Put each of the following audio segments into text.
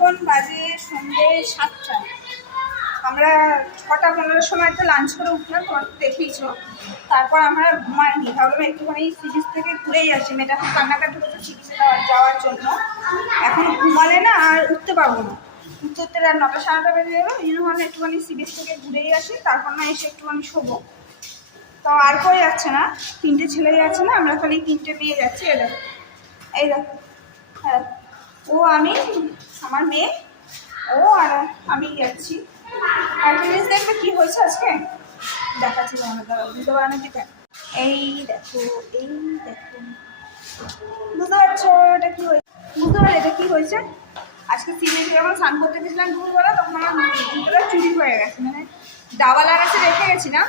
এখন বাজে সন্ধ্যে 7টা। আমরা 6:15 সময় তো লাঞ্চ করে উঠলাম, তোমার তো দেখেইছো। তারপর আমরা ঘুমাইনি, ভাবলাম একটুখানি সি বিচ থেকে ঘুরেই আসি। মেয়েটা এখন কান্নাকাটি করছে সি বিচে যাওয়ার জন্য। এখন ঘুমালে না আর উঠতে পারবো না, উঠতে রাত 9টা 9:30 বেজে যাবে। এই জন্য ভাবলাম একটুখানি সি বিচ থেকে ঘুরেই আসি, তারপর না এসে একটুখানি শোবো। তো আর কেউ যাচ্ছে না, 3টে ছেলে যাচ্ছে না, আমরা খালি 3টে মেয়ে যাচ্ছি। এই দেখো হ্যাঁ, ও আমি আমার মেয়ে, ও আর আমি যাচ্ছি। আর জিনিস দেখবে কি হয়েছে আজকে দেখাচ্ছি তোমাদের, দ্বারা বুঝতে পারো না যেটা। এই দেখো, এই দেখো, বুঝতে পারছো এটা কি হয়েছে? বুঝতে পারো এটা কি হয়েছে? আজকে সিমেন্ট যখন স্নান করতে গেছিলাম দুপুরবেলা, তখন আমার জুতোটা চুরি হয়ে গেছে। মানে ডাবালা গাছে রেখে গেছি না,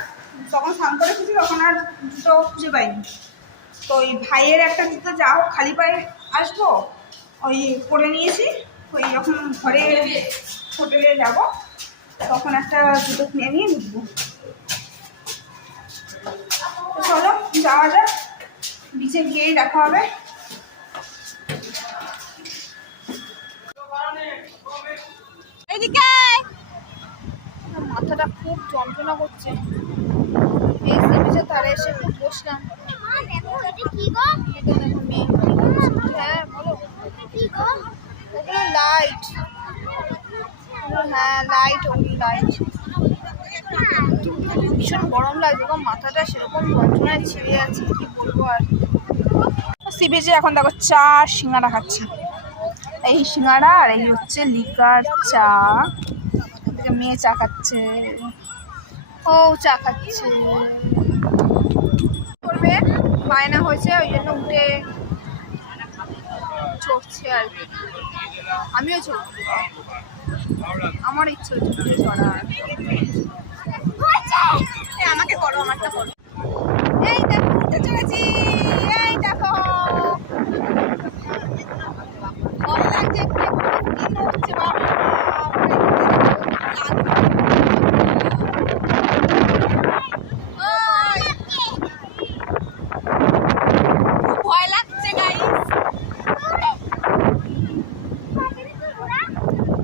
তখন স্নান করে গেছি, তখন আর জুতো খুঁজে পাইনি। তো ওই ভাইয়ের একটা জুতো যা হোক খালি পায়ে আসবো, ওই করে নিয়েছি। ওই যখন ঘরে হোটেলে যাব তখন একটা জুতো কিনে নিয়ে ঢুকবো। তো চলো যাওয়া যাক, বিচে গিয়েই দেখা হবে। মাথাটা খুব যন্ত্রণা করছে, এই সি বিচের ধারে এসে খুব বসলাম। হ্যাঁ বলো, ওগুলো লাইট, হ্যাঁ লাইট, ওগুলো লাইট। ভীষণ গরম লাগছে গো, মাথাটা সেরকম যন্ত্রণায় ছিঁড়ে যাচ্ছে, কি বলবো আর। সি বিচে এখন দেখো চা সিঙ্গাড়া খাচ্ছে, এই সিঙ্গাড়া আর এই হচ্ছে লিকার চা। মেয়ে চা খাচ্ছে, ও চা খাচ্ছে। করবে বায়না হয়েছে, ওই জন্য উঠে চড়ছে আর কি। আমিও চড়বো, আমার ইচ্ছে হচ্ছে উঠে চড়া। আমাকে করো, আমারটা করো।